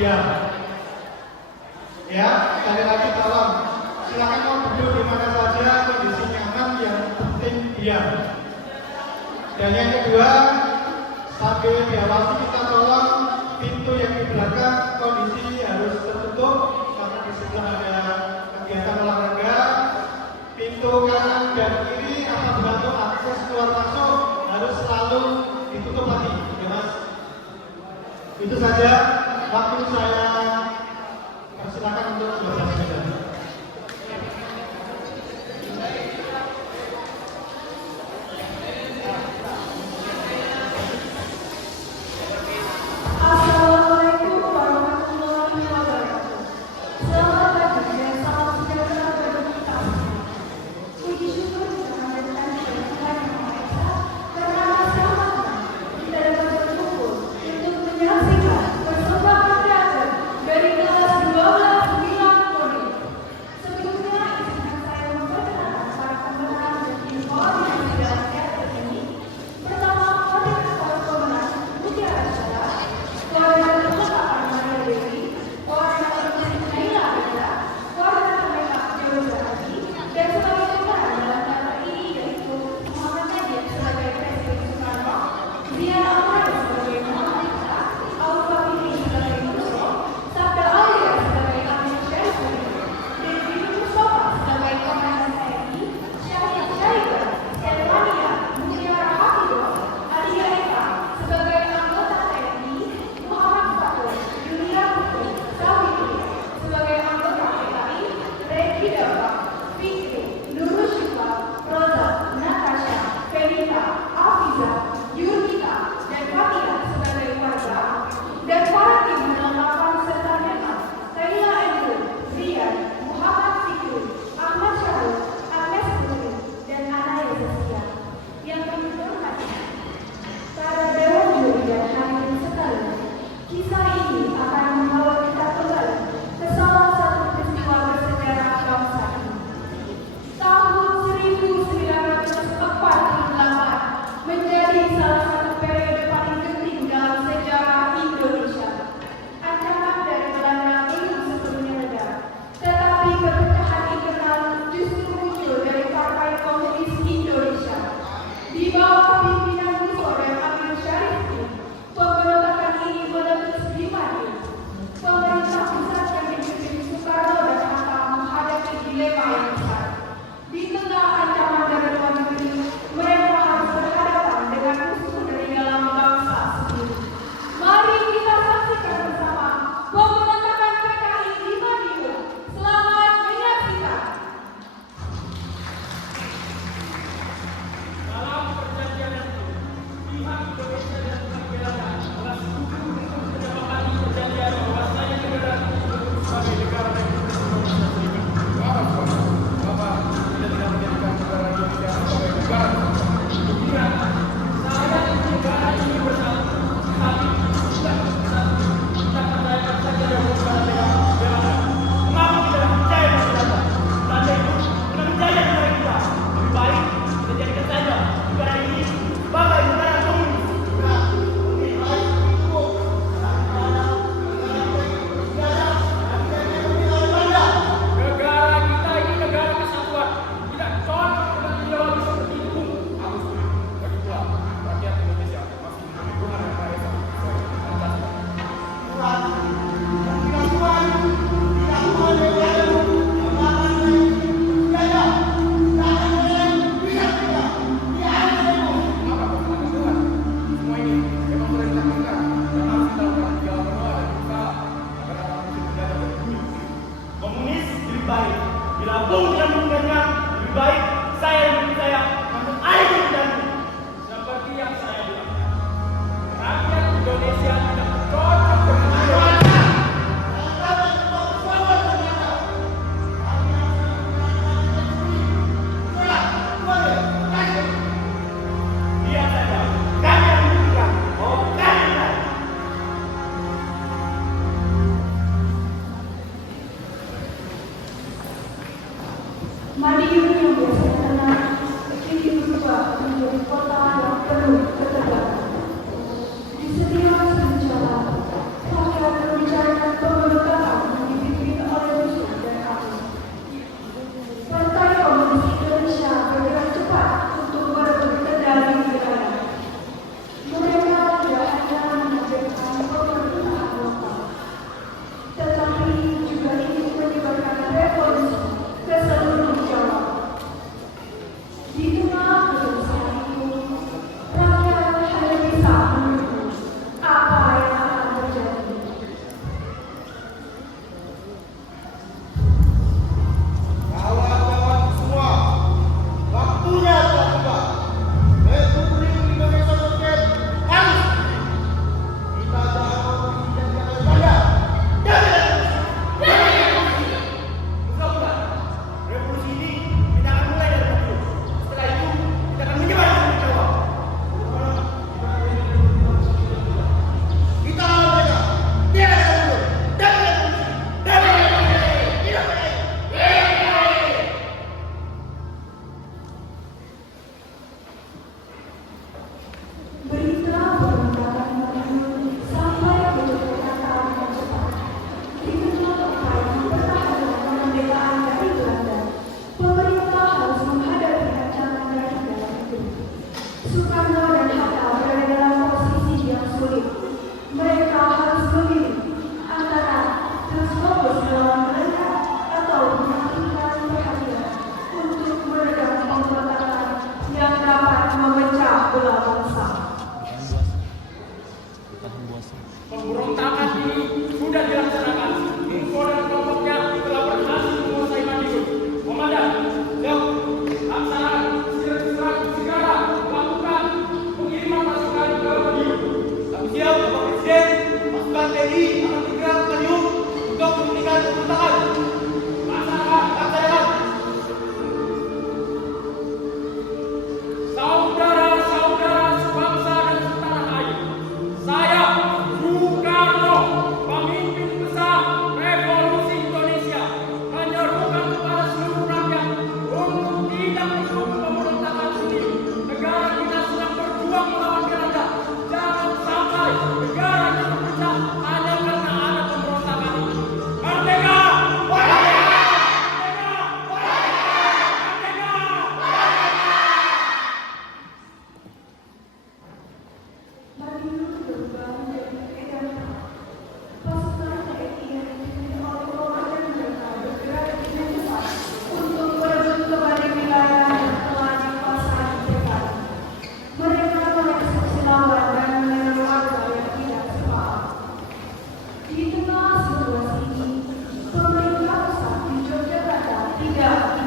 diam. Ya, sekali lagi tolong silakan mau duduk di mana saja, kondisi nyaman, yang penting diam. Dan yang kedua, sambil diawasi kita tolong pintu yang di belakang kondisi harus tertutup karena di sebelah ada kegiatan olahraga. Pintu kanan dan kiri apabila untuk akses keluar masuk harus selalu ditutup lagi, ya Mas. Itu saja waktu saya persilakan untuk berbicara. Pemberontakan ini sudah dilaksanakan. Info dan kelompoknya telah berhasil menguasai Madiun. Komandan, siap. Laksanakan segera melakukan pengiriman pasukan ke Madiun. Kami siap, Bapak Presiden. Pasukan TNI akan segera ke Madiun untuk menghentikan pemberontakan. Laksanakan. Saudara-saudara sebangsa dan setanah air, saya Soekarno, pemimpin besar Revolusi Indonesia, menyerukan kepada seluruh rakyat untuk tidak mendukung pemberontakan ini. Negara kita sedang berjuang melawan Belanda. Jangan sampai negara kita terpecah hanya karena ada pemberontakan ini. Merdeka! Di tengah situasi ini, pemerintah pusat di Yogyakarta tidak